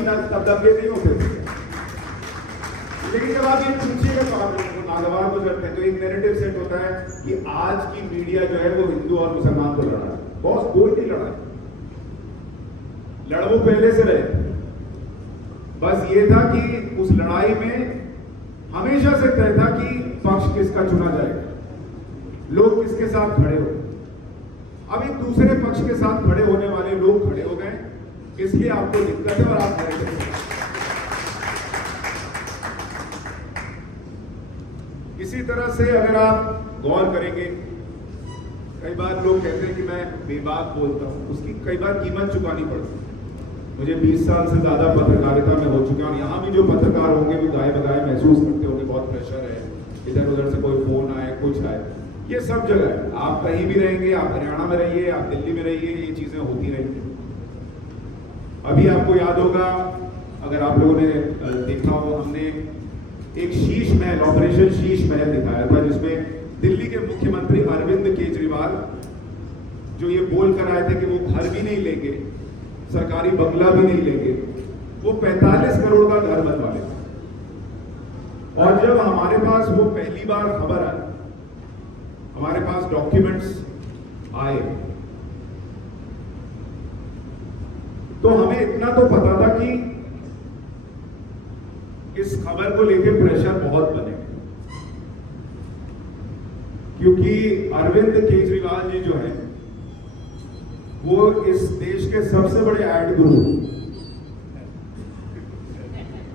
तब दंगे नहीं होते थे। लेकिन जब आप ये पूछिएगा तो आप लोगों को नागवार को करते हैं, तो एक नैरेटिव सेट होता है कि आज की मीडिया जो है वो हिंदू और मुसलमान को लड़ा है। बहुत कोई नहीं लड़ा है, लड़वो पहले से रहे। बस ये था कि उस लड़ाई में हमेशा से तय था कि पक्ष किसका चुना जाएगा, लोग किसके साथ खड़े हो। अब एक दूसरे पक्ष के साथ खड़े होने वाले लोग खड़े हो गए, इसलिए आपको दिक्कत है और आप खड़े करें। इसी तरह से अगर आप गौर करेंगे, कई बार लोग कहते हैं कि मैं बेबाक बोलता हूं, उसकी कई बार कीमत चुकानी पड़ती है। मुझे 20 साल से ज्यादा पत्रकारिता में हो चुके हैं और यहाँ भी जो पत्रकार होंगे वो गाए बगाए महसूस करते होंगे, बहुत प्रेशर है, इधर उधर से कोई फोन आए, कुछ आए, ये सब जगह है। आप कहीं भी रहेंगे, आप हरियाणा में रहिए, आप दिल्ली में रहिए, ये चीजें होती रहेंगी। अभी आपको याद होगा, अगर आप लोगों ने देखा हो, हमने एक शीश महल, ऑपरेशन शीश महल दिखाया था, जिसमें दिल्ली के मुख्यमंत्री अरविंद केजरीवाल जो ये बोल कर आए थे कि वो घर भी नहीं लेंगे, सरकारी बंगला भी नहीं लेंगे, वो 45 करोड़ का घर बनवा लेंगे। और जब हमारे पास वो पहली बार खबर आई, हमारे पास डॉक्यूमेंट्स आए, तो हमें इतना तो पता था कि इस खबर को लेकर प्रेशर बहुत बनेगा, क्योंकि अरविंद केजरीवाल जी जो है वो इस देश के सबसे बड़े एड गुरु,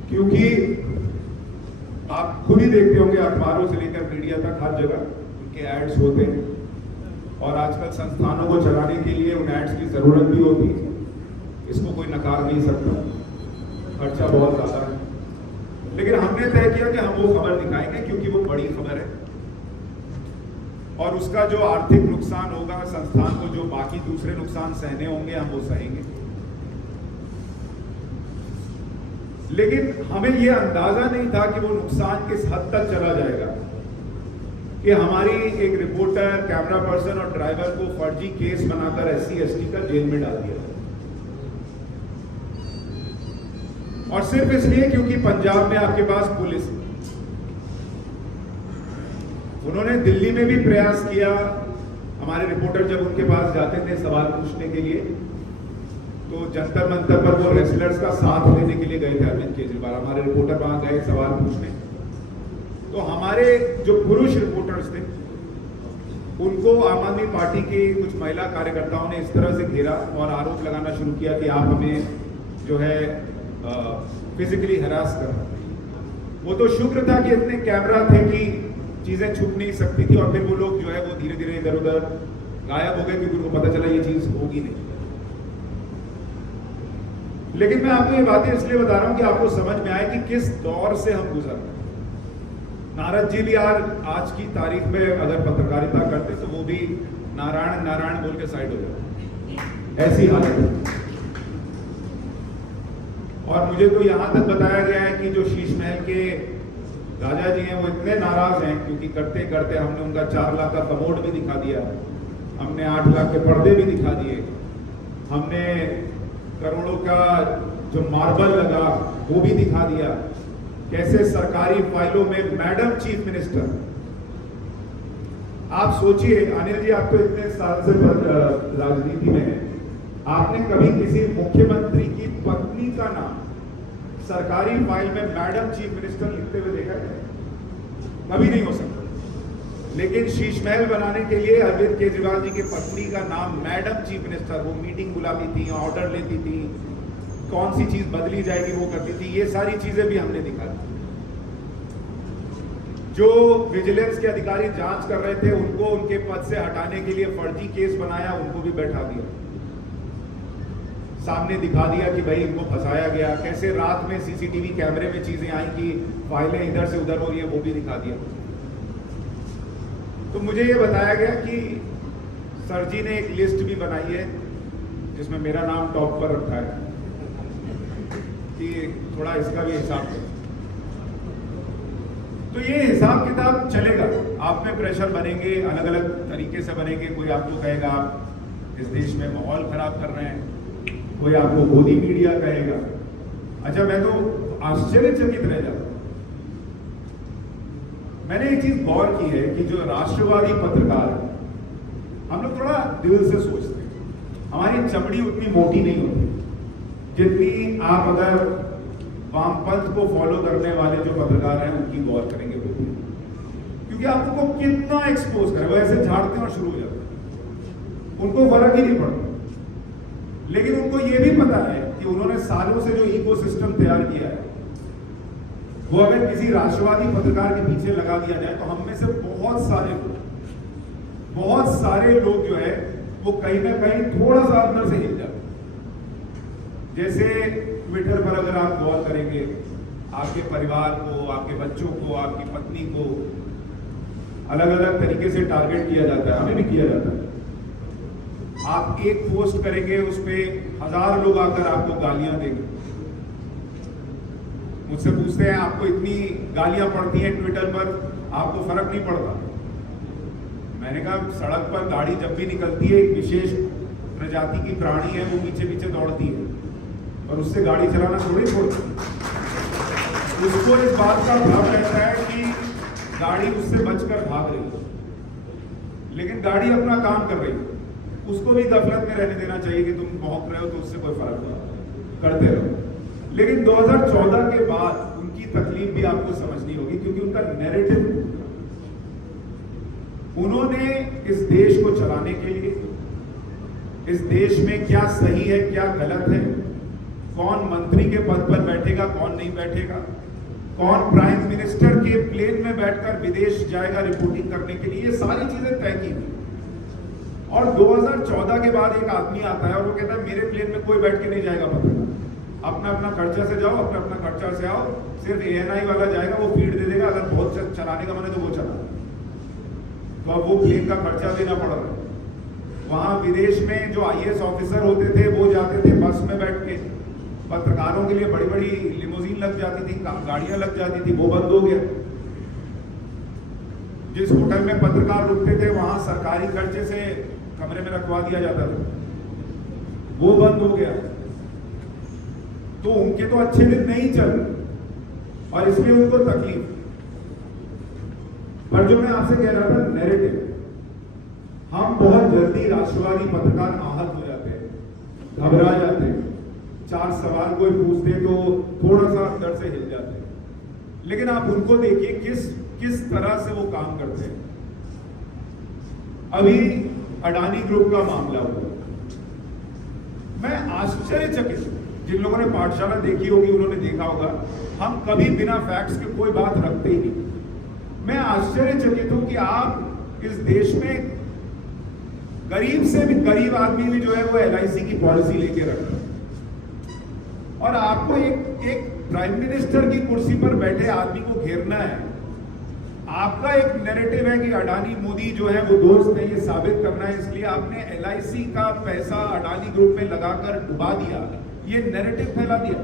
क्योंकि आप खुद ही देखते होंगे अखबारों से लेकर मीडिया तक हर जगह उनके एड्स होते हैं, और आजकल संस्थानों को चलाने के लिए उन एड्स की जरूरत भी होती है, इसको कोई नकार नहीं सकता, खर्चा बहुत ज्यादा है। लेकिन हमने तय किया कि हम वो खबर दिखाएंगे क्योंकि वो बड़ी खबर है और उसका जो आर्थिक नुकसान होगा संस्थान को, जो बाकी दूसरे नुकसान सहने होंगे, हम वो सहेंगे। लेकिन हमें यह अंदाजा नहीं था कि वो नुकसान किस हद तक चला जाएगा कि हमारी एक रिपोर्टर, कैमरा पर्सन और ड्राइवर को फर्जी केस बनाकर SC ST का जेल में डाल दिया, और सिर्फ इसलिए क्योंकि पंजाब में आपके पास पुलिस है। उन्होंने दिल्ली में भी प्रयास किया, हमारे रिपोर्टर जब उनके पास जाते थे सवाल पूछने के लिए, तो जंतर मंतर पर वो रेसलर्स का साथ लेने के लिए गए थे अरविंद केजरीवाल, हमारे रिपोर्टर वहां गए सवाल पूछने, तो हमारे जो पुरुष रिपोर्टर्स थे उनको आम आदमी पार्टी की कुछ महिला कार्यकर्ताओं ने इस तरह से घेरा और आरोप लगाना शुरू किया कि आप हमें जो है फिजिकली हरास कर रहे हैं। वो तो शुक्र था कि इतने कैमरा थे कि चीजें छुप नहीं सकती थी, और फिर वो लोग जो है वो धीरे धीरे इधर उधर गायब हो गए क्योंकि उनको पता चला ये चीज होगी नहीं। लेकिन मैं आपको ये बातें इसलिए बता रहा हूं कि आपको समझ में आए कि किस दौर से हम गुजर रहे हैं। नारद जी भी यार आज की तारीख में अगर पत्रकारिता करते तो वो भी नारायण नारायण बोल के साइड हो जाते, ऐसी हालत है। और मुझे तो यहां तक बताया गया है कि जो शीश महल के राजा जी हैं वो इतने नाराज हैं क्योंकि करते करते हमने उनका 4 लाख का कमोड भी दिखा दिया, हमने 8 लाख के पर्दे भी दिखा दिए, हमने करोड़ों का जो मार्बल लगा वो भी दिखा दिया, कैसे सरकारी फाइलों में मैडम चीफ मिनिस्टर। आप सोचिए अनिल जी, आप तो इतने साल से राजनीति में हैं, आपने कभी किसी मुख्यमंत्री की पत्नी का नाम सरकारी फाइल में मैडम चीफ मिनिस्टर लिखते हुए देखा है? कभी नहीं हो सकता। लेकिन शीश महल बनाने के लिए अरविंद केजरीवाल जी की पत्नी का नाम मैडम चीफ मिनिस्टर, वो मीटिंग बुलाती थी, ऑर्डर लेती थी, कौन सी चीज बदली जाएगी वो करती थी, ये सारी चीजें भी हमने दिखा दी। जो विजिलेंस के अधिकारी जांच कर रहे थे उनको उनके पद से हटाने के लिए फर्जी केस बनाया, उनको भी बैठा दिया, सामने दिखा दिया कि भाई इनको फंसाया गया, कैसे रात में CCTV कैमरे में चीजें आई कि फाइलें इधर से उधर हो रही है, वो भी दिखा दिया। तो मुझे ये बताया गया कि सर जी ने एक लिस्ट भी बनाई है जिसमें मेरा नाम टॉप पर रखा है कि थोड़ा इसका भी हिसाब करो। तो ये हिसाब किताब चलेगा, आप में प्रेशर बनेंगे, अलग अलग तरीके से बनेंगे। कोई आपको कहेगा आप इस देश में माहौल खराब कर रहे हैं, कोई आपको गोदी मीडिया कहेगा, अच्छा, मैं तो आश्चर्यचकित रह जाता हूं। मैंने एक चीज गौर की है कि जो राष्ट्रवादी पत्रकार है, हम लोग थोड़ा दिल से सोचते हैं। हमारी चमड़ी उतनी मोटी नहीं होती जितनी आप अगर वामपंथ को फॉलो करने वाले जो पत्रकार हैं उनकी गौर करेंगे होती है। क्योंकि आपको कितना एक्सपोज करें, वो ऐसे झाड़ते हैं और शुरू हो जाते हैं, उनको फर्क ही नहीं पड़ता। लेकिन उनको ये भी पता है कि उन्होंने सालों से जो इकोसिस्टम तैयार किया है, वो अगर किसी राष्ट्रवादी पत्रकार के पीछे लगा दिया जाए तो हम में से बहुत सारे लोग जो है वो कहीं ना कहीं थोड़ा सा अंदर से हिल जाते हैं। जैसे ट्विटर पर अगर आप गौर करेंगे, आपके परिवार को, आपके बच्चों को, आपकी पत्नी को अलग अलग तरीके से टारगेट किया जाता है, हमें भी किया जाता है। आप एक पोस्ट करेंगे, उस पर 1000 लोग आकर आपको गालियां देंगे। मुझसे पूछते हैं आपको इतनी गालियां पड़ती हैं ट्विटर पर, आपको फर्क नहीं पड़ता? मैंने कहा सड़क पर गाड़ी जब भी निकलती है, एक विशेष प्रजाति की प्राणी है, वो पीछे पीछे दौड़ती है और उससे गाड़ी चलाना थोड़ी छोड़ती। उसको इस बात का भ्रम रहता है कि गाड़ी उससे बचकर भाग रही है, लेकिन गाड़ी अपना काम कर रही है। उसको भी गफलत में रहने देना चाहिए कि तुम भौंक रहे हो तो उससे कोई फर्क नहीं, करते रहो। लेकिन 2014 के बाद उनकी तकलीफ भी आपको समझनी होगी, क्योंकि उनका नैरेटिव, उन्होंने इस देश को चलाने के लिए, इस देश में क्या सही है क्या गलत है, कौन मंत्री के पद पर बैठेगा कौन नहीं बैठेगा, कौन प्राइम मिनिस्टर के प्लेन में बैठकर विदेश जाएगा रिपोर्टिंग करने के लिए, ये सारी चीजें तय की हुई। और 2014 के बाद एक आदमी आता है और वो कहता है मेरे प्लेन में कोई बैठ के नहीं जाएगा पत्रकार, अपना अपना खर्चा से जाओ, अपना अपना खर्चा से आओ, सिर्फ ANI वाला जाएगा, वो फीड दे देगा, अगर बहुत चलाने का मन है तो वो चला। तो अब वो प्लेन का खर्चा देना पड़ रहा है। वहां विदेश में जो IAS ऑफिसर होते थे वो जाते थे बस में बैठ के, पत्रकारों के लिए बड़ी बड़ी लिमोजीन लग जाती थी, गाड़ियां लग जाती थी, वो बंद हो गया। जिस होटल में पत्रकार रुकते थे वहां सरकारी खर्चे से कमरे में रखवा दिया जाता था, वो बंद हो गया। तो उनके तो अच्छे दिन नहीं चल रहे और इसलिए उनको तकलीफ। पर जो मैं आपसे कह रहा था, नैरेटिव, हम बहुत जल्दी राष्ट्रवादी पत्रकार आहत हो जाते हैं, घबरा जाते हैं, 4 सवाल कोई पूछते तो थोड़ा सा अंदर से हिल जाते हैं। लेकिन आप उनको देखिए किस तरह से वो काम करते हैं। अभी अडानी ग्रुप का मामला हुआ, मैं आश्चर्यचकित, जिन लोगों ने पाठशाला देखी होगी उन्होंने देखा होगा, हम कभी बिना फैक्ट्स के कोई बात रखते ही नहीं। मैं आश्चर्यचकित हूं कि आप इस देश में गरीब से भी गरीब आदमी भी जो है वो LIC की पॉलिसी लेके रख रहा है, और आपको एक प्राइम मिनिस्टर की कुर्सी पर बैठे आदमी को घेरना है। आपका एक नैरेटिव है कि अडानी मोदी जो है वो दोस्त है, ये साबित करना है, इसलिए आपने LIC का पैसा अडानी ग्रुप में लगाकर डुबा दिया, ये नैरेटिव फैला दिया।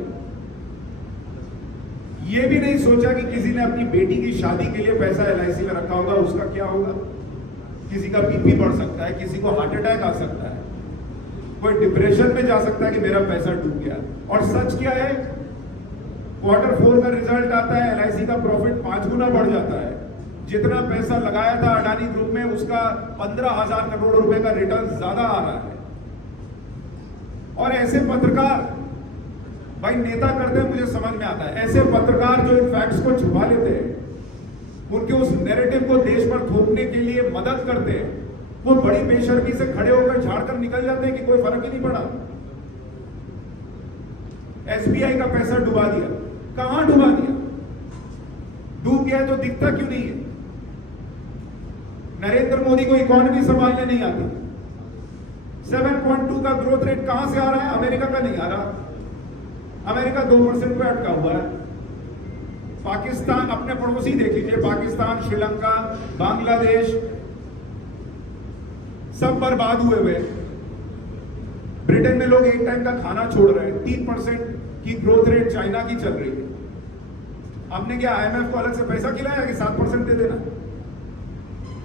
ये भी नहीं सोचा कि किसी ने अपनी बेटी की शादी के लिए पैसा LIC में रखा होगा, उसका क्या होगा। किसी का BP बढ़ सकता है, किसी को हार्ट अटैक आ सकता है, कोई डिप्रेशन में जा सकता है कि मेरा पैसा डूब गया। और सच क्या है, Q4 का रिजल्ट आता है, LIC का प्रॉफिट 5 गुना बढ़ जाता है। जितना पैसा लगाया था अडानी ग्रुप में उसका 15,000 करोड़ रुपए का रिटर्न ज्यादा आ रहा है। और ऐसे पत्रकार, भाई नेता करते हैं मुझे समझ में आता है, ऐसे पत्रकार जो इन फैक्ट्स को छुपा लेते हैं, उनके उस नैरेटिव को देश पर थोपने के लिए मदद करते हैं, वो बड़ी बेशर्मी से खड़े होकर झाड़कर निकल जाते हैं कि कोई फर्क ही नहीं पड़ा। SBI का पैसा डुबा दिया, कहां डुबा दिया? डूब गया तो दिखता क्यों नहीं है? नरेंद्र मोदी को इकोनॉमी संभालने नहीं आती। 7.2 का ग्रोथ रेट कहां से आ रहा है? अमेरिका का नहीं आ रहा, अमेरिका 2% पे अटका हुआ है। पाकिस्तान, अपने पड़ोसी देख लीजिए, पाकिस्तान, श्रीलंका, बांग्लादेश, सब बर्बाद हुए हुए। ब्रिटेन में लोग एक टाइम का खाना छोड़ रहे हैं। 3% की ग्रोथ रेट चाइना की चल रही है। हमने क्या IMF को अलग से पैसा खिलाया कि 7% दे देना?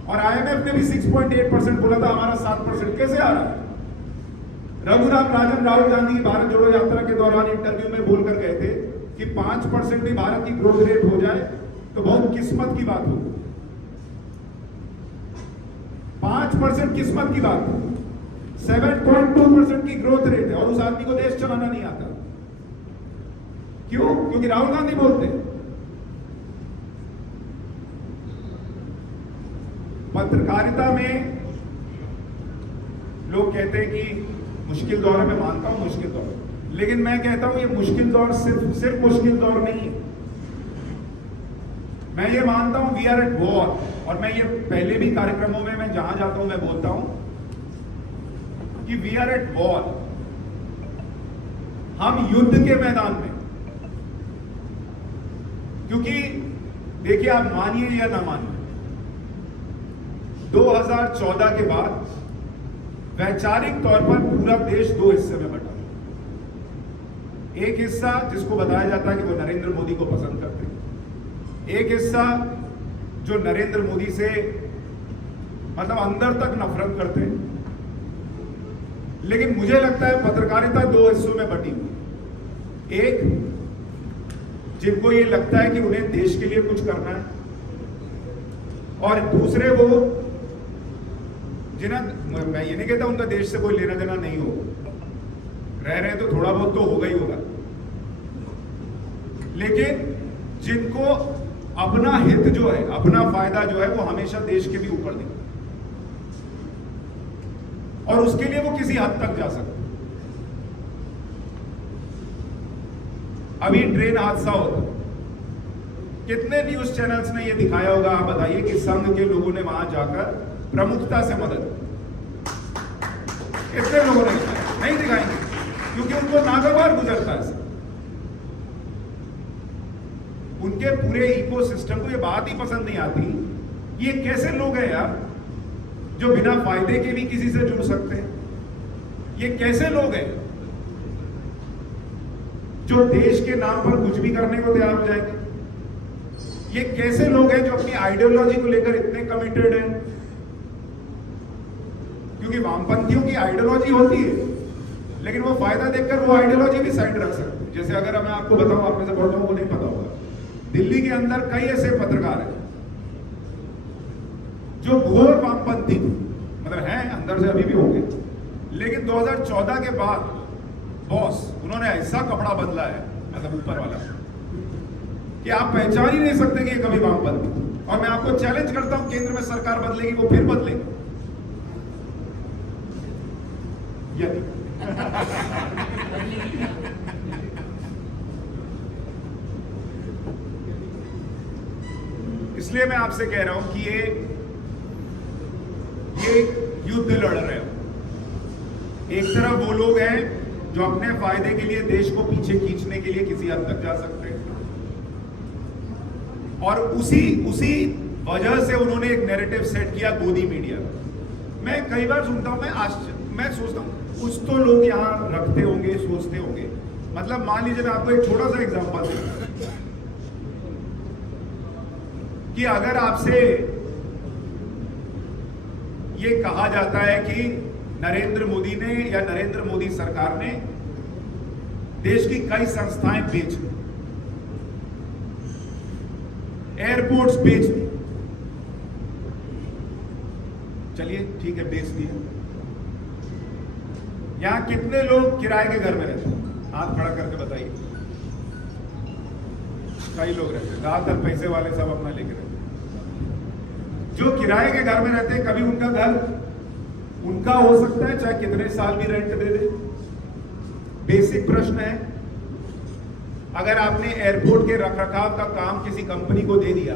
और IMF ने भी 6.8% बोला था, हमारा 7% कैसे आ रहा है? रघुराम राजन राहुल गांधी की भारत जोड़ो यात्रा के दौरान इंटरव्यू में बोलकर गए थे कि 5% भी भारत की ग्रोथ रेट हो जाए तो बहुत किस्मत की बात हो। 5% किस्मत की बात हो। 7.2% की ग्रोथ रेट है और उस आदमी को देश चलाना नहीं आता। क्यों? क्योंकि राहुल गांधी बोलते हैं। पत्रकारिता में लोग कहते हैं कि मुश्किल दौर है, मैं मानता हूं मुश्किल दौर, लेकिन मैं कहता हूं ये मुश्किल दौर सिर्फ मुश्किल दौर नहीं है। मैं ये मानता हूं वी आर एट वॉर, और मैं ये पहले भी कार्यक्रमों में मैं जहां जाता हूं मैं बोलता हूं कि वी आर एट वॉर। हम युद्ध के मैदान में, क्योंकि देखिए आप मानिए या ना मानिए, 2014 के बाद वैचारिक तौर पर पूरा देश दो हिस्से में बटा। एक हिस्सा जिसको बताया जाता है कि वो नरेंद्र मोदी को पसंद करते हैं, एक हिस्सा जो नरेंद्र मोदी से मतलब अंदर तक नफरत करते हैं। लेकिन मुझे लगता है पत्रकारिता दो हिस्सों में बटी हुई। एक जिनको ये लगता है कि उन्हें देश के लिए कुछ करना है, और दूसरे वो जिन्हें, मैं ये नहीं कहता उनका देश से कोई लेना देना नहीं हो, रह रहे तो थोड़ा बहुत तो होगा ही होगा, लेकिन जिनको अपना हित जो है, अपना फायदा जो है वो हमेशा देश के भी ऊपर दिखता और उसके लिए वो किसी हद तक जा सकते। अभी ट्रेन हादसा होता, कितने न्यूज चैनल्स ने ये दिखाया होगा, आप बताइए कि संघ के लोगों ने वहां जाकर प्रमुखता से मदद, कितने लोगों ने नहीं दिखाएंगे क्योंकि उनको नागवार गुजरता है। उनके पूरे इकोसिस्टम को ये बात ही पसंद नहीं आती। ये कैसे लोग हैं यार जो बिना फायदे के भी किसी से जुड़ सकते हैं? ये कैसे लोग हैं जो देश के नाम पर कुछ भी करने को तैयार हो जाएंगे? ये कैसे लोग हैं जो अपनी आइडियोलॉजी को लेकर इतने कमिटेड हैं? क्योंकि वामपंथियों की आइडियोलॉजी होती है, लेकिन वो फायदा देखकर वो आइडियोलॉजी भी साइड रख सकते हैं। जैसे अगर मैं आपको बताऊं, आप में से बहुत लोगों को नहीं पता होगा, दिल्ली के अंदर कई ऐसे पत्रकार हैं जो घोर वामपंथी थे, मतलब हैं अंदर से, अभी भी होंगे, लेकिन 2014 के बाद बॉस उन्होंने ऐसा कपड़ा बदला है, मतलब ऊपर वाला, कि आप पहचान ही नहीं सकते कि ये कभी वामपंथी। और मैं आपको चैलेंज करता हूं, केंद्र में सरकार बदलेगी, वो फिर बदलेगी यदि इसलिए मैं आपसे कह रहा हूं कि ये युद्ध लड़ रहे हो। एक तरफ वो लोग हैं जो अपने फायदे के लिए देश को पीछे खींचने के लिए किसी हद तक जा सकते हैं, और उसी वजह से उन्होंने एक नैरेटिव सेट किया गोदी मीडिया। मैं कई बार सुनता हूं, मैं सोचता हूं कुछ तो लोग यहां रखते होंगे, सोचते होंगे, मतलब मान लीजिए मैं आपको एक छोटा सा एग्जांपल दूं कि अगर आपसे ये कहा जाता है कि नरेंद्र मोदी ने या नरेंद्र मोदी सरकार ने देश की कई संस्थाएं बेच दी, एयरपोर्ट्स बेच दी, चलिए ठीक है बेच दिए, यहां कितने लोग किराए के घर में रहते हैं? हाथ खड़ा करके बताइए। कई लोग रहते हैं, ज्यादातर पैसे वाले सब अपना लेके रहते हैं। जो किराए के घर में रहते हैं, कभी उनका घर उनका हो सकता है चाहे कितने साल भी रेंट दे दे। बेसिक प्रश्न है, अगर आपने एयरपोर्ट के रखरखाव का काम किसी कंपनी को दे दिया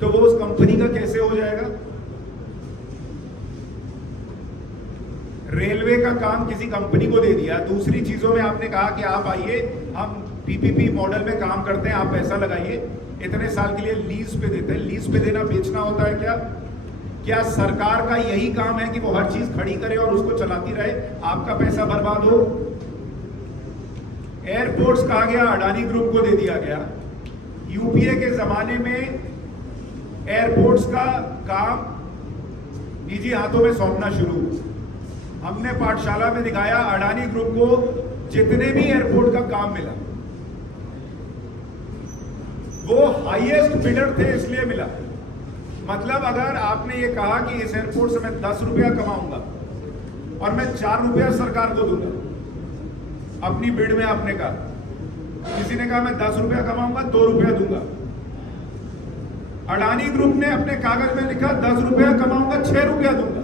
तो वो उस कंपनी का कैसे हो जाएगा? रेलवे का काम किसी कंपनी को दे दिया, दूसरी चीजों में आपने कहा कि आप आइए, हम पीपीपी मॉडल में काम करते हैं, आप पैसा लगाइए, इतने साल के लिए लीज पे देते हैं। लीज पे देना बेचना होता है क्या? क्या सरकार का यही काम है कि वो हर चीज खड़ी करे और उसको चलाती रहे, आपका पैसा बर्बाद हो? एयरपोर्ट्स कहा गया अडानी ग्रुप को दे दिया गया। यूपीए के जमाने में एयरपोर्ट्स का काम निजी हाथों में सौंपना शुरू, हमने पाठशाला में दिखाया अडानी ग्रुप को जितने भी एयरपोर्ट का काम मिला वो हाईएस्ट बिडर थे इसलिए मिला। मतलब अगर आपने ये कहा कि इस एयरपोर्ट से मैं 10 रुपया कमाऊंगा और मैं 4 रुपया सरकार को दूंगा, अपनी बिड में आपने कहा, किसी ने कहा मैं 10 रुपया कमाऊंगा 2 रुपया दूंगा, अडानी ग्रुप ने अपने कागज में लिखा 10 रुपया कमाऊंगा 6 रुपया दूंगा।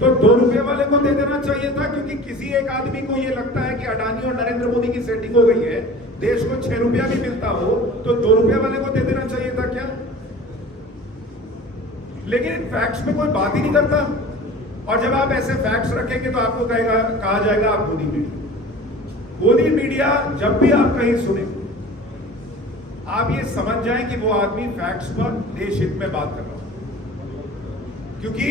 तो 2 रुपये वाले को दे देना चाहिए था, क्योंकि किसी एक आदमी को यह लगता है कि अडानी और नरेंद्र मोदी की सेटिंग हो गई है, देश को 6 रुपया भी मिलता हो तो 2 रुपये वाले को दे देना चाहिए था क्या? लेकिन इन फैक्ट्स में कोई बात ही नहीं करता। और जब आप ऐसे फैक्ट्स रखेंगे तो आपको कहा जाएगा आप गोदी मीडिया। गोदी मीडिया जब भी आप कहीं सुने, आप ये समझ जाएं कि वो आदमी फैक्ट्स पर देश हित में बात कर रहा है। क्योंकि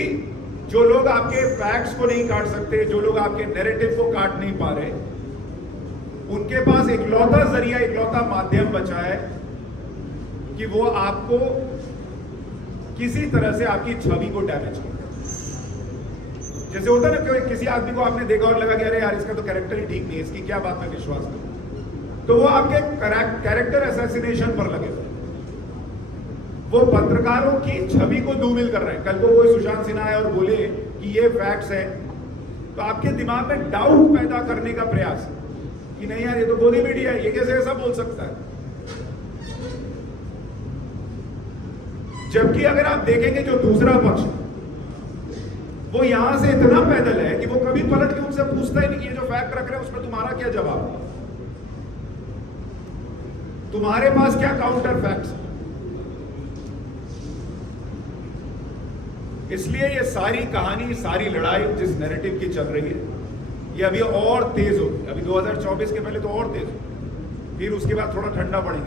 जो लोग आपके फैक्ट्स को नहीं काट सकते, जो लोग आपके नैरेटिव को काट नहीं पा रहे, उनके पास इकलौता जरिया, इकलौता माध्यम बचा है कि वो आपको किसी तरह से आपकी छवि को डैमेज करे। जैसे होता है ना कि किसी आदमी को आपने देखा और लगा कि अरे यार इसका तो कैरेक्टर ही ठीक नहीं है, इसकी क्या बात में विश्वास करूं, तो वो आपके कैरेक्टर असैसिनेशन पर लगे हुए, वो पत्रकारों की छवि को धूमिल कर रहे हैं। कल को कोई सुशांत सिन्हा आए और बोले कि ये फैक्ट्स है, तो आपके दिमाग में डाउट पैदा करने का प्रयास है कि नहीं यार ये तो गोदी मीडिया है, ये कैसे ऐसा बोल सकता है। जबकि अगर आप देखेंगे जो दूसरा पक्ष वो यहां से इतना पैदल है कि वो कभी पलट के उनसे पूछता ही नहीं कि ये जो फैक्ट रख रहे हैं उसमें तुम्हारा क्या जवाब है, तुम्हारे पास क्या काउंटर फैक्ट्स। इसलिए ये सारी कहानी, सारी लड़ाई जिस नैरेटिव की चल रही है, ये अभी और तेज होगी। अभी 2024 के पहले तो और तेज हो, फिर उसके बाद थोड़ा ठंडा पड़ेगी।